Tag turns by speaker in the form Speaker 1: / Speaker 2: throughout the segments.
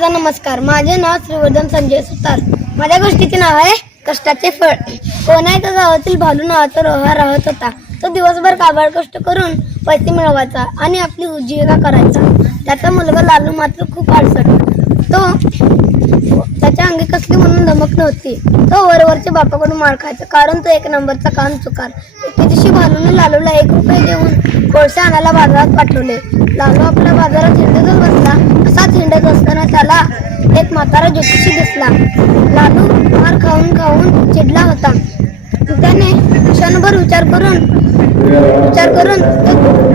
Speaker 1: माझा नमस्कार. माझे नाव श्रीवर्धन संजय सुतार. माझ्या गोष्टीचे नाव आहे कष्टाचे फळ. कोणाच्या गावातील भालू नावाचा रोहा राहत होता. तो दिवसभर काबाड कष्ट करून पैसे मिळवायचा आणि आपली उज्जीविका करायचा. त्याचा मुलगा लालू मात्र खूप आळसट तो त्याच्या अंगी कसली म्हणून धमक नव्हती. तो वरवरच्या बापाकडून मार खायचा. कारण तो एक नंबरचा काम चुकार. एके दिवशी भालूने लालूला एक रुपये देऊन कोळसे आणायला बाजारात पाठवले. लालू आपल्या बाजारात हिंडतच बसला असताना त्याला एक म्हातारा ज्योतिषी दिसला. लालू मार खाऊन खाऊन चिडला होता. त्याने क्षणभर विचार करून विचार करून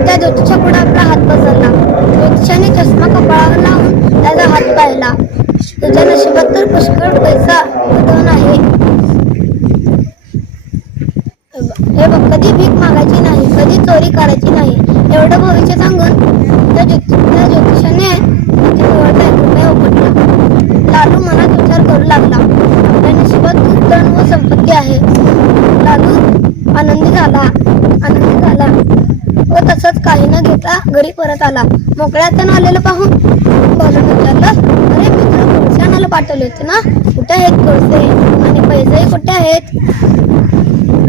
Speaker 1: त्या- ज्योतिषा पुढे आपला हात पसरला ज्योतिषाने चष्मा कपाळावर लावून त्याचा हात पाहिला. तुझ्या नशिबात तर पुष्कळ पैसा धन आहे. हे बघ कधी भीक मागायची नाही कधी चोरी करायची नाही एवढं भविष्य सांगून त्या ज्योति त्या ज्योतिषाने जवळचा एक रुपया उपटला लालू मनात विचार करू लागला आपल्या नशिबात खूप धन व संपत्ती आहे लालू आनंदी झाला. आनंदी झाला. व तसंच काही न घेता घरी परत आला. मोकळ्यातून आलेलं पाहून भालून विचारलं अरे मी तुला पाठवले होते ना? कुठे आहेत कोळसे आणि पैसेही कुठे आहेत?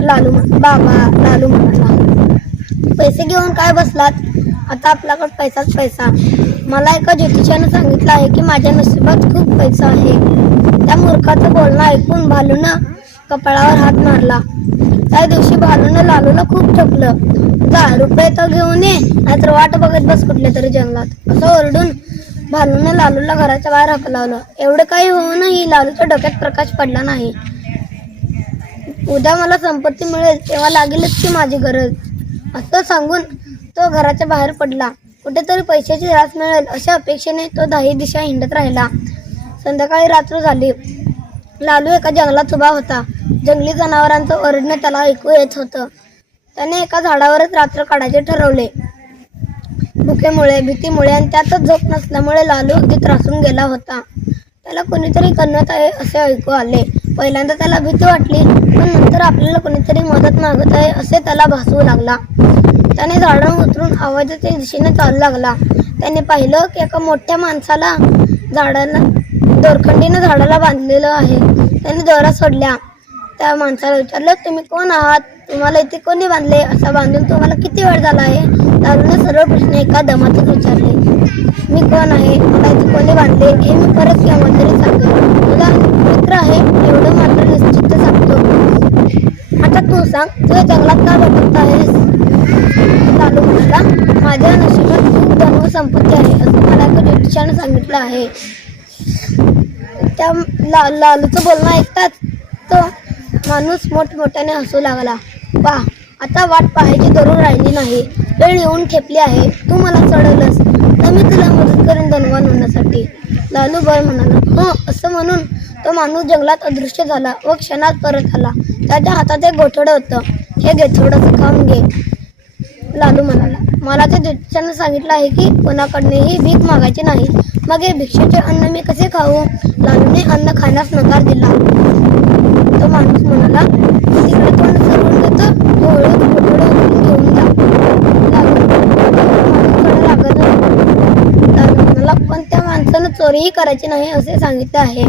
Speaker 1: लालू म्हण- बाबा लालू म्हणाला पैसे घेऊन काय बसलात? आता आपल्याकडे पैसाच पैसा. मला एका ज्योतिषानं सांगितलं आहे की माझ्या नशिबात खूप पैसा आहे. त्या मूर्खाचं बोलणं ऐकून भालूनं कपाळावर हात मारला. त्या दिवशी भालूनं लालूला खूप ठोकलं जा रुपये तर घेऊन ये नाहीतर वाट बघत बस कुठल्या तरी जंगलात. असं ओरडून भालून लालूला घराच्या बाहेर हकलावलं एवढं काही होऊनही लालूच्या डोक्यात प्रकाश पडला नाही. उद्या मला संपत्ती मिळेल तेव्हा लागेलच की माझी गरज. असं सांगून तो घराच्या बाहेर पडला. कुठेतरी पैशाची रास मिळेल अशा अपेक्षेने तो दाही दिशा हिंडत राहिला. संध्याकाळी रात्र झाली. लालू एका जंगलात उभा होता. जंगली जनावरांचं ओरडणं त्याला ऐकू येत होतं. त्याने एका झाडावरच रात्र काढायचे ठरवले. भुकेमुळे भीतीमुळे आणि त्यातच झोप नसल्यामुळे लालू अगदी त्रासून गेला होता. त्याला कोणीतरी कन्वत आहे असे ऐकू आले. पहिल्यांदा त्याला भीती वाटली पण नंतर आपल्याला कोणीतरी मदत मागत आहे असे त्याला भासवू लागला. त्याने झाडावर उतरून आवाजाच्या दिशेने चालू लागला. त्याने पाहिलं की एका मोठ्या माणसाला झाडाला दोरखंडीनं झाडाला बांधलेलं आहे. त्याने दोरा सोडल्या. त्या माणसाला विचारलं तुम्ही कोण आहात? तुम्हाला इथे कोणी बांधले असा बांधून तुम्हाला किती वेळ झाला आहे? लालूने सर्व प्रश्न एका दमातच विचारले. मी कोण आहे? मला इथे कोणी बांधले हे मी परत केव्हा तरी सांगतो. तुला मित्र आहे? एवढं मात्र निश्चित सांगतो. आता तू सांग तू जंगलात का भटकत आहेस? लालू म्हणाला माझ्या नशिबात खूप धर्म संपत्ती आहे असं मला एका ज्योतिषाने सांगितलं आहे. त्या ला लालूचं बोलणं ऐकताच तो माणूस मोठमोठ्याने हसू लागला. पा आता वाट पाहायची धरून राहिली नाही. वेळ येऊन ठेपली आहे. तू मला चढवलंस. तर मी तुला मदत करेन धनवान होण्यासाठी. लालू बळ म्हणाला. हो असं म्हणून तो माणूस जंगलात अदृश्य झाला व क्षणात परत आला. त्याच्या हातात एक गोठडं होतं. हे घे थोडंसं खाऊन घे. लालू म्हणाला. मला त्या ज्योतिषानं सांगितलं आहे की कोणाकडनेही भीक मागायची नाही. मग हे भिक्षेचे अन्न मी कसे खाऊ? लालूने अन्न खाण्यास नकार दिला. तो माणूस म्हणाला तिकडे तोंड तो हळूच घेऊन जा. लागत म्हणाला पण त्या माणसानं चोरीही करायची नाही असे सांगितले आहे.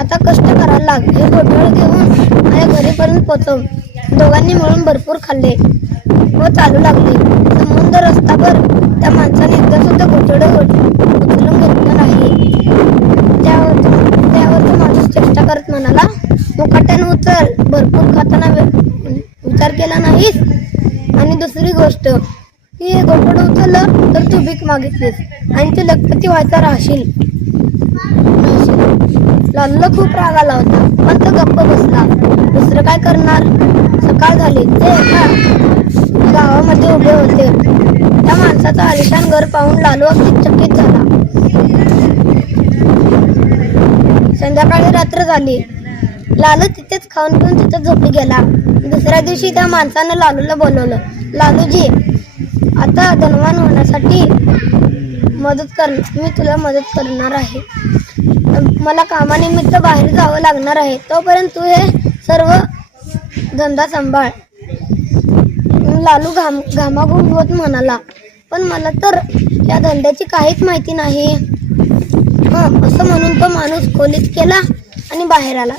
Speaker 1: आता कष्ट करायला लाग. हे गोठळ घेऊन माझ्या घरीपर्यंत पोचव. दोघांनी मिळून भरपूर खाल्ले. व चालू लागले. संबंध रस्ताभर त्या माणसाने एकदा सुद्धा गोठड उचलून घेतलं नाही. त्यावर त्यावर तो माणूस चेष्टा करत म्हणाला मुकाट्यानं उचल. भरपूर खाताना विचार केला नाहीस? आणि दुसरी गोष्ट की हे गोठड उचललं तर तू भीक मागितलीस आणि तू लखपती व्हायचा राहशील. लालूला खूप राग आला होता. पण तो गप्प बसला. दुसरं काय करणार? सकाळ झाली. ते एका गावामध्ये उभे होते. त्या माणसाचं आलिशान घर पाहून लालू अगदी चकित झाला. संध्याकाळी रात्र झाली. लालू तिथेच खाऊन पिऊन तिथेच झोपी गेला. दुसऱ्या दिवशी त्या माणसानं लालूला बोलवलं लालूजी आता धनवान होण्यासाठी मदत कर मी तुला मदत करणार आहे. मला कामानिमित्त बाहेर जावं लागणार आहे. तोपर्यंत तू हे सर्व धंदा सांभाळ. लालू घाम घामाघूम होत म्हणाला. पण मला तर या धंद्याची काहीच माहिती नाही. हं असं म्हणून तो माणूस खोलीत केला आणि बाहेर आला.